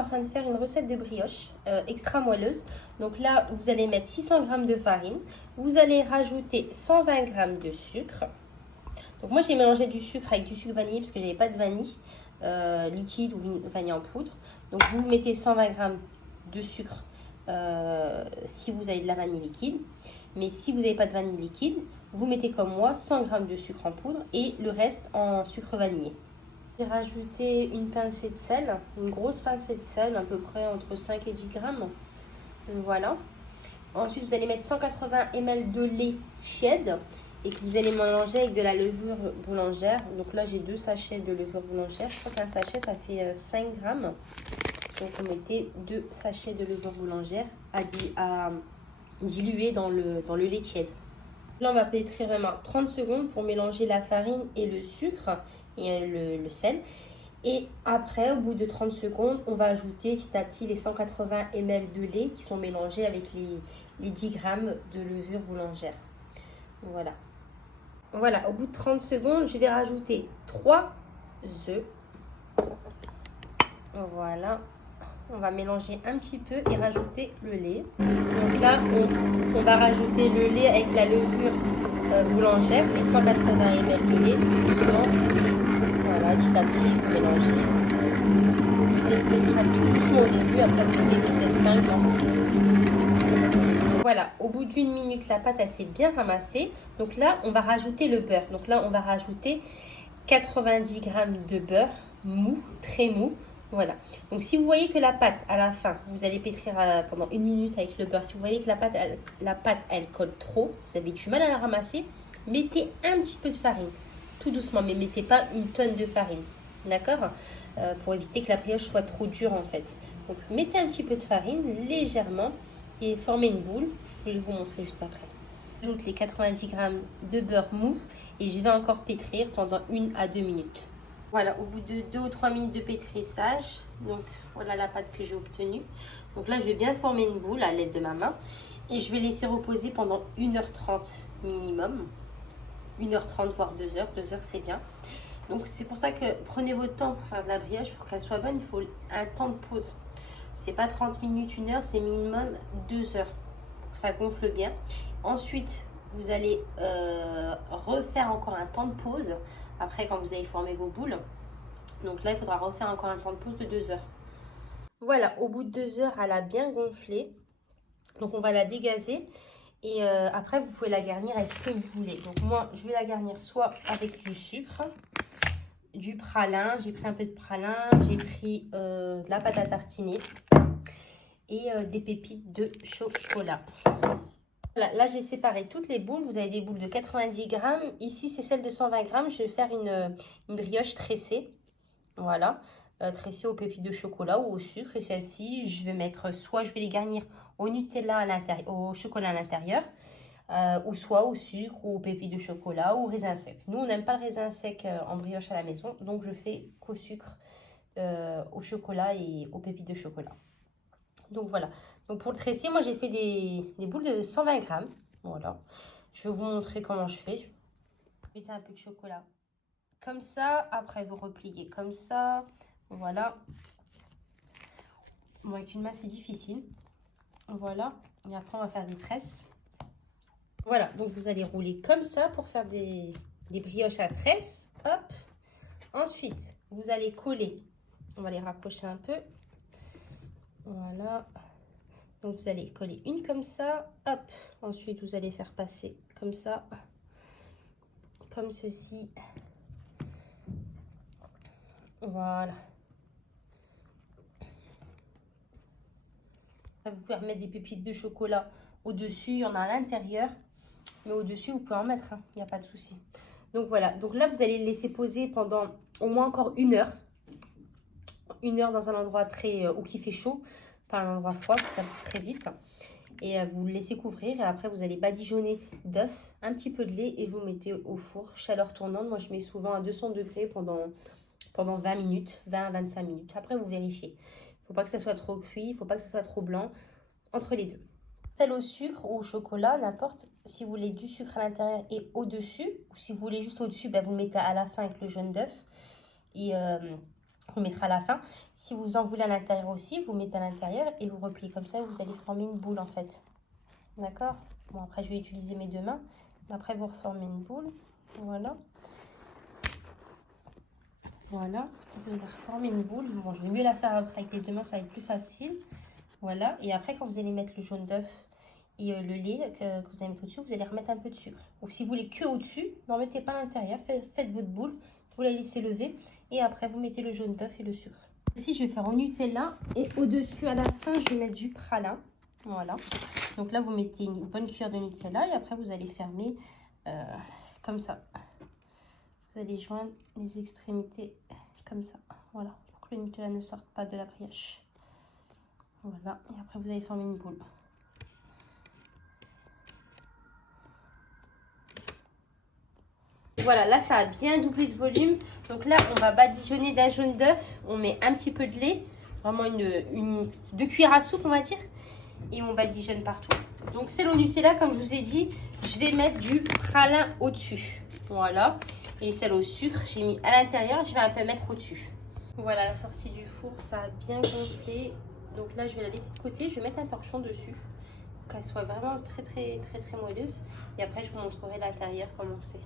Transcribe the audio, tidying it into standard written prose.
En train de faire une recette de brioche extra moelleuse. Donc là, vous allez mettre 600 g de farine. Vous allez rajouter 120 g de sucre. Donc moi, j'ai mélangé du sucre avec du sucre vanillé parce que j'avais pas de vanille liquide ou vanille en poudre. Donc vous mettez 120 g de sucre si vous avez de la vanille liquide. Mais si vous n'avez pas de vanille liquide, vous mettez comme moi 100 g de sucre en poudre et le reste en sucre vanillé. J'ai rajouté une pincée de sel, une grosse pincée de sel, à peu près entre 5 et 10 grammes. Voilà. Ensuite, vous allez mettre 180 ml de lait tiède et que vous allez mélanger avec de la levure boulangère. Donc là, j'ai 2 sachets de levure boulangère. Je crois qu'un sachet, ça fait 5 grammes. Donc, vous mettez 2 sachets de levure boulangère à diluer dans le lait tiède. Là, on va pétrir vraiment 30 secondes pour mélanger la farine et le sucre et le sel. Et après, au bout de 30 secondes, on va ajouter petit à petit les 180 ml de lait qui sont mélangés avec les 10 grammes de levure boulangère. Voilà. Voilà, au bout de 30 secondes, je vais rajouter 3 œufs. Voilà. On va mélanger un petit peu et rajouter le lait. Donc là, on va rajouter le lait avec la levure boulangère, les 180 ml de lait, doucement. Voilà, petit à petit, vous mélangez. Vous pétrez tout doucement au début, après vous mettez vitesse 5. Voilà, au bout d'une minute, la pâte elle s'est bien ramassée. Donc là, on va rajouter le beurre. Donc là, on va rajouter 90 g de beurre mou, très mou. Voilà. Donc si vous voyez que la pâte, à la fin, vous allez pétrir pendant une minute avec le beurre. Si vous voyez que la pâte, elle colle trop, vous avez du mal à la ramasser, mettez un petit peu de farine. Tout doucement, mais mettez pas une tonne de farine. D'accord, pour éviter que la brioche soit trop dure en fait. Donc mettez un petit peu de farine, légèrement, et formez une boule. Je vais vous montrer juste après. J'ajoute les 90 g de beurre mou et je vais encore pétrir pendant 1 à 2 minutes. Voilà, au bout de 2 ou 3 minutes de pétrissage, donc voilà la pâte que j'ai obtenue. Donc là, je vais bien former une boule à l'aide de ma main et je vais laisser reposer pendant 1h30 minimum. 1h30 voire 2h, 2h c'est bien. Donc c'est pour ça que prenez votre temps pour faire de la brioche. Pour qu'elle soit bonne, il faut un temps de pause. C'est pas 30 minutes, 1 heure, c'est minimum 2 heures pour que ça gonfle bien. Ensuite, vous allez refaire encore un temps de pause après quand vous avez formé vos boules. Donc là, il faudra refaire encore un temps de pause de 2 heures. Voilà, au bout de 2 heures, elle a bien gonflé. Donc on va la dégazer. Et après, vous pouvez la garnir avec ce que vous voulez. Donc moi, je vais la garnir soit avec du sucre, du pralin. J'ai pris un peu de pralin. J'ai pris de la pâte à tartiner et des pépites de chocolat. Voilà, là, j'ai séparé toutes les boules. Vous avez des boules de 90 grammes. Ici, c'est celle de 120 grammes. Je vais faire une brioche tressée. Voilà, tressée aux pépites de chocolat ou au sucre. Et celle-ci, je vais mettre, soit je vais les garnir au Nutella à l'intérieur, au chocolat à l'intérieur, ou soit au sucre ou aux pépites de chocolat ou au raisin sec. Nous, on n'aime pas le raisin sec en brioche à la maison, donc je fais qu'au sucre, au chocolat et aux pépites de chocolat. Donc voilà. Donc pour le tresser, moi j'ai fait des boules de 120 grammes. Voilà. Je vais vous montrer comment je fais. Mettez un peu de chocolat comme ça. Après vous repliez comme ça. Voilà. Bon, avec une main c'est difficile. Voilà. Et après on va faire des tresses. Voilà. Donc vous allez rouler comme ça pour faire des brioches à tresses. Hop. Ensuite, vous allez coller. On va les rapprocher un peu. Voilà. Donc vous allez coller une comme ça, hop. Ensuite vous allez faire passer comme ça, comme ceci. Voilà. Vous pouvez remettre des pépites de chocolat au-dessus, il y en a à l'intérieur. Mais au-dessus, vous pouvez en mettre, il n'y a pas de souci. Donc voilà, donc là vous allez le laisser poser pendant au moins encore 1 heure. 1 heure dans un endroit très où qui fait chaud, pas un endroit froid, ça pousse très vite. Et vous le laissez couvrir et après vous allez badigeonner d'œufs, un petit peu de lait et vous mettez au four, chaleur tournante. Moi je mets souvent à 200 degrés pendant 20 minutes, 20 à 25 minutes. Après vous vérifiez. Il ne faut pas que ça soit trop cuit, il ne faut pas que ça soit trop blanc, entre les deux. Celle au sucre ou au chocolat, n'importe. Si vous voulez du sucre à l'intérieur et au-dessus, ou si vous voulez juste au-dessus, ben vous le mettez à la fin avec le jaune d'œuf. Et vous mettrez à la fin. Si vous en voulez à l'intérieur aussi, vous mettez à l'intérieur et vous repliez comme ça, vous allez former une boule en fait. D'accord? Bon, après, je vais utiliser mes deux mains. Après, vous reformez une boule. Voilà. Voilà. Vous allez reformer une boule. Bon, je vais mieux la faire avec les deux mains, ça va être plus facile. Voilà. Et après, quand vous allez mettre le jaune d'œuf et le lait que vous allez mettre au-dessus, vous allez remettre un peu de sucre. Ou si vous voulez que au-dessus, n'en mettez pas à l'intérieur. Faites votre boule. Vous la laissez lever. Et après, vous mettez le jaune d'œuf et le sucre. Ici, je vais faire au Nutella. Et au-dessus, à la fin, je vais mettre du pralin. Voilà. Donc là, vous mettez une bonne cuillère de Nutella et après, vous allez fermer comme ça. Vous allez joindre les extrémités comme ça. Voilà, pour que le Nutella ne sorte pas de la brioche. Voilà, et après, vous allez former une boule. Voilà, là, ça a bien doublé de volume. Donc là, on va badigeonner d'un jaune d'œuf. On met un petit peu de lait, vraiment 2 cuillères à soupe, on va dire. Et on badigeonne partout. Donc c'est le Nutella, comme je vous ai dit, je vais mettre du pralin au-dessus. Voilà. Et celle au sucre, j'ai mis à l'intérieur, je vais un peu mettre au-dessus. Voilà, la sortie du four, ça a bien gonflé. Donc là, je vais la laisser de côté, je vais mettre un torchon dessus. Pour qu'elle soit vraiment très moelleuse. Et après, je vous montrerai l'intérieur comment c'est.